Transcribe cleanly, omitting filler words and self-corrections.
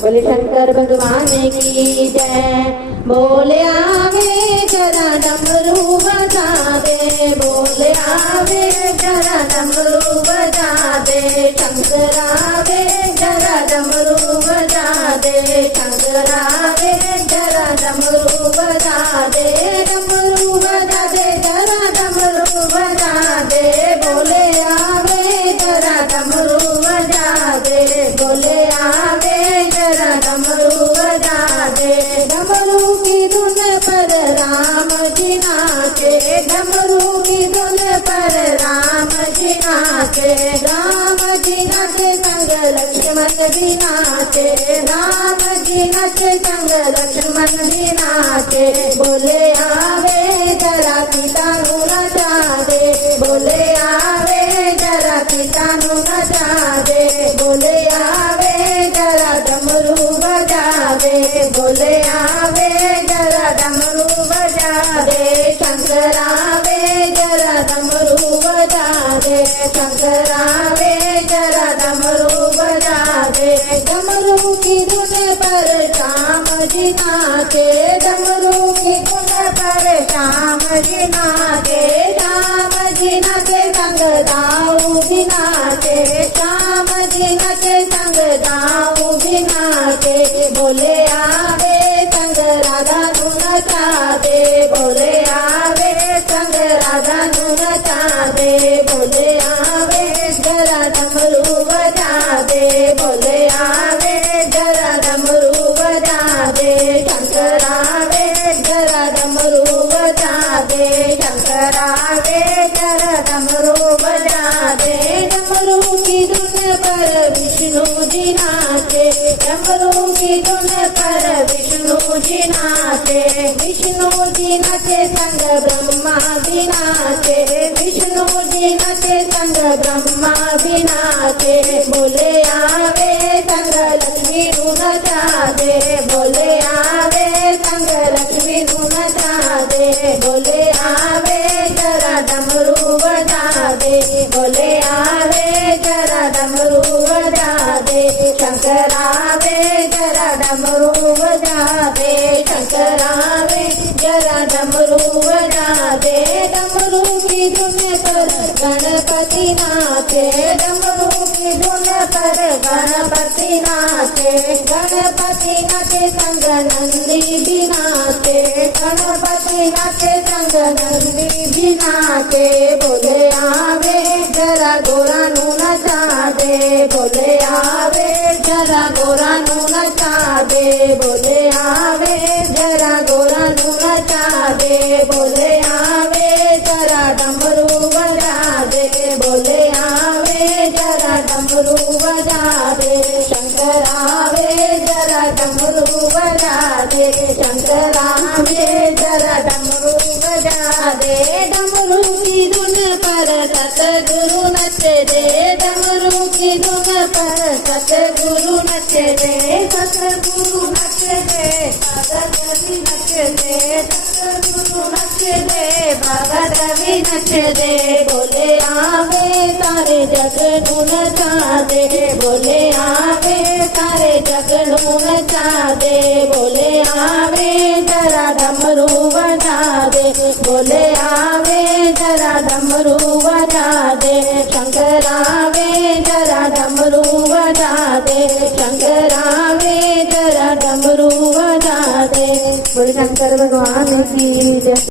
बोले शंकर भगवान की जय। बोले आवे जरा डमरू बजा दे, बोले आवे जरा डमरू बजा दे, शंकर आवे जरा डमरू बजा दे, शंकर आवे जरा डमरू बजा दे, डमरू बजा दे जरा डमरू बजा दे, बोले आवे जरा डमरू बजा दे, बोले आवे जरा डमरू बजा दे। डमरू की धुन पर राम जी नाचे, डमरू की धुन पर राम जी नाचे, राम जी नाचे संग लक्ष्मण भी नाचे, राम जी नाचे संग लक्ष्मण भी नाचे। बोले आवे जरा पितानु नचा दे, बोले आवे जरा पितानु नचा दे, बोले आवे जरा डमरू बजा दे, बोले आवे जरा डमरू बजा दे, शंकर आवे जरा डमरू बजा दे, शंकर आवे जरा डमरू बजा दे। डमरू की धुन पर श्याम जी नाचे, डमरू की धुन पर श्याम जी नाचे, श्याम जी नाचे संग दाऊ भी नाचे, श्याम जी नाचे संग दाऊ भी नाचे। बोले आवे संग राधा नु नचा दे, बोले आवे संग राधा नु नचा दे, बोले आवे जरा डमरू बजा दे, बोले आवे जरा डमरू बजा दे, शंकर आवे जरा डमरू बजा दे, शंकर आवे जरा डमरू बजा दे। डमरू की धुन पर विष्णु जी नाचे, डमरू की धुन पर विष्णु जी नाचे, विष्णु जी नाचे संग ब्रह्मा भी नाचे, विष्णु जी नाचे संग ब्रह्मा भी नाचे। बोले आवे संग लक्ष्मी नु नचा दे, बोले आवे संग लक्ष्मी नु नचा दे, बोले आवे जरा डमरू बजा दे, बोले आवे जरा डमरू बजा दे, शंकर आवे जरा डमरू बजा दे, शंकर आवे जरा डमरू बजा दे। डमरू की धुन पर गणपति नाचे, डमरू की धुन पर गणपति नाचे, गणपति नाचे संग नंदी भी नाचे, गणपति नाचे संग नंदी भी नाचे। बोले आवे जरा गोरा नु नचा दे, बोले आवे जरा गोरा नु नचा दे, बोले आवे जरा गोरा नु नचा दे, बोले आवे जरा डमरू बजा दे, बोले आवे जरा डमरू बजा दे, शंकर आवे जरा डमरू बजा दे, शंकर आवे जरा डमरू बजा दे। डमरू की धुन पर सतगुरु नचे दे, डमरू की धुन पर सतगुरु नचे दे, सतगुरु नचे दे, भगत भी नचे दे, सतगुरु नचे दे, भगत भी नचे दे। बोले आवे सारे जग नु नचा दे, बोले आवे सारे जग नु नचा दे, बोले आवे जरा डमरू बजा दे, बोले आवे जरा डमरू बजा दे, शंकर आवे जरा डमरू बजा दे, शंकर आवे जरा डमरू बजा दे। बोले शंकर भगवान की जय।